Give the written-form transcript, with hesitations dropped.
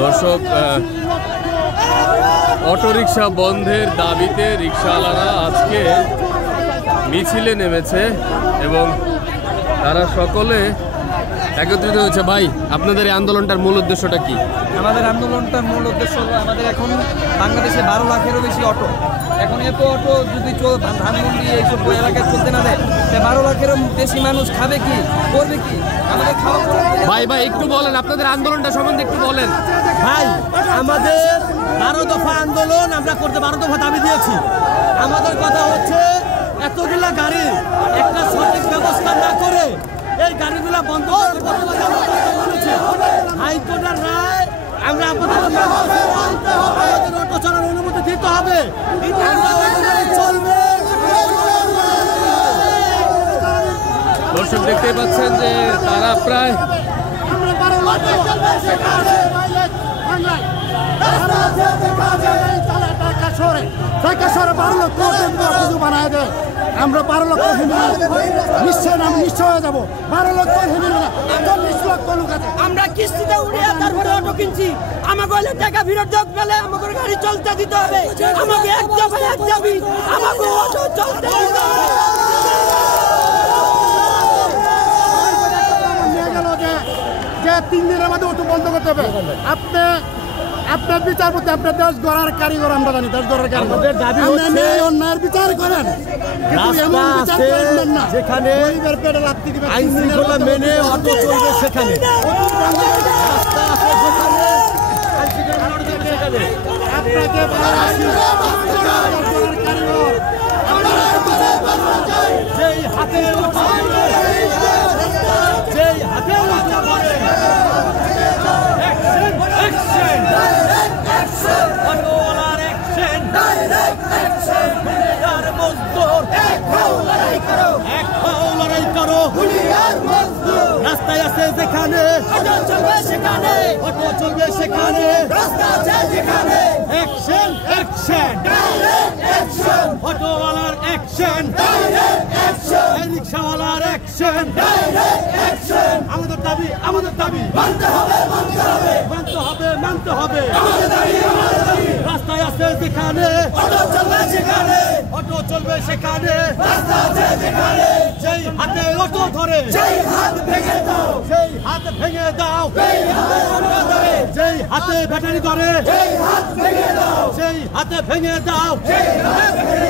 দর্শক, অটোরিকশা বন্ধের দাবিতে রিকশাওয়ালারা আজকে মিছিলে নেমেছে এবং তারা সকলে একত্রিত হয়েছে। ভাই, আপনাদের এই আন্দোলনটার মূল উদ্দেশ্যটা কি? আমাদের আন্দোলনটার মূল উদ্দেশ্য হলো, আমাদের এখন বাংলাদেশে 12 লাখেরও বেশি অটো। এখন এত অটো যদি ধানমন্ডি এইসব এলাকায় চলতে না দেয়, 12 লাখেরও বেশি মানুষ খাবে কি, করবে কি? আমাদের খাওয়া। ভাই একটু বলেন, আপনাদের আন্দোলনটা সম্বন্ধে একটু বলেন। ভাই, আমাদের 12 দফা আন্দোলন আমরা করতে 12 দফা দাবি দিয়েছি। আমাদের কথা হচ্ছে, এতগুলা গাড়ি একটা সঠিক ব্যবস্থা না করে এই গাড়িগুলা বন্ধ করেছে। হাইকোর্টের রায় আমরা আমাদের অটো চলার অনুমতি দিতে হবে, চলবে। দর্শক, দেখতে পাচ্ছেন যে তারা প্রায় আমরা 12 লক্ষ নিশ্চয় হয়ে যাবো। 12 লক্ষ 40 লক্ষ লোক আছে। আমরা কিস্তিতে উড়িয়ে তারপরে অটো কিনছি। আমাকে হলে টাকা ফেরত পেলে আমাকে গাড়ি চলতে দিতে হবে। আমাকে এক দাবি, আমাকে অটো চলতে দিতে হবে। যে 3 দিনের মধ্যে অটো বন্ধ করতে হবে। আপনার বিচারপতি, আপনার দেশ গড়ার কারিগর, আমরা জানি দেশ গড়ার কারিগর। অন্যায়ের বিচার করেন, কিন্তু এমন বিচার করবেন না যেখানে আইন শৃঙ্খলা মেনে অটো চলবে সেখানে। আপনাকে যেই হাতে রাস্তায় আছে যেখানে অটো চলবে সেখানে, অটো চলবে সেখানে, রাস্তা আছে যেখানে। অ্যাকশন, অ্যাকশন, ডাইরেক্ট অ্যাকশন, অটোওয়ালার অ্যাকশন, ডাইরেক্ট অ্যাকশন, রিকশাওয়ালার অ্যাকশন, ডাইরেক্ট অ্যাকশন। আমাদের দাবি মানতে হবে, মানতে হবে। আমাদের দাবি, রাস্তায় আছে যেখানে অটো চলবে সেখানে, অটো চলবে সেখানে, রাস্তা আছে যেখানে। যেই হাতে অটো ধরে যেই হাত ভেঙে দাও, যেই হাত ভেঙে দাও, যেই হাতে ব্যাটারি ধরে যেই হাত ভেঙে দাও, যেই হাতে ভেঙে দাও, যেই হাত ভেঙে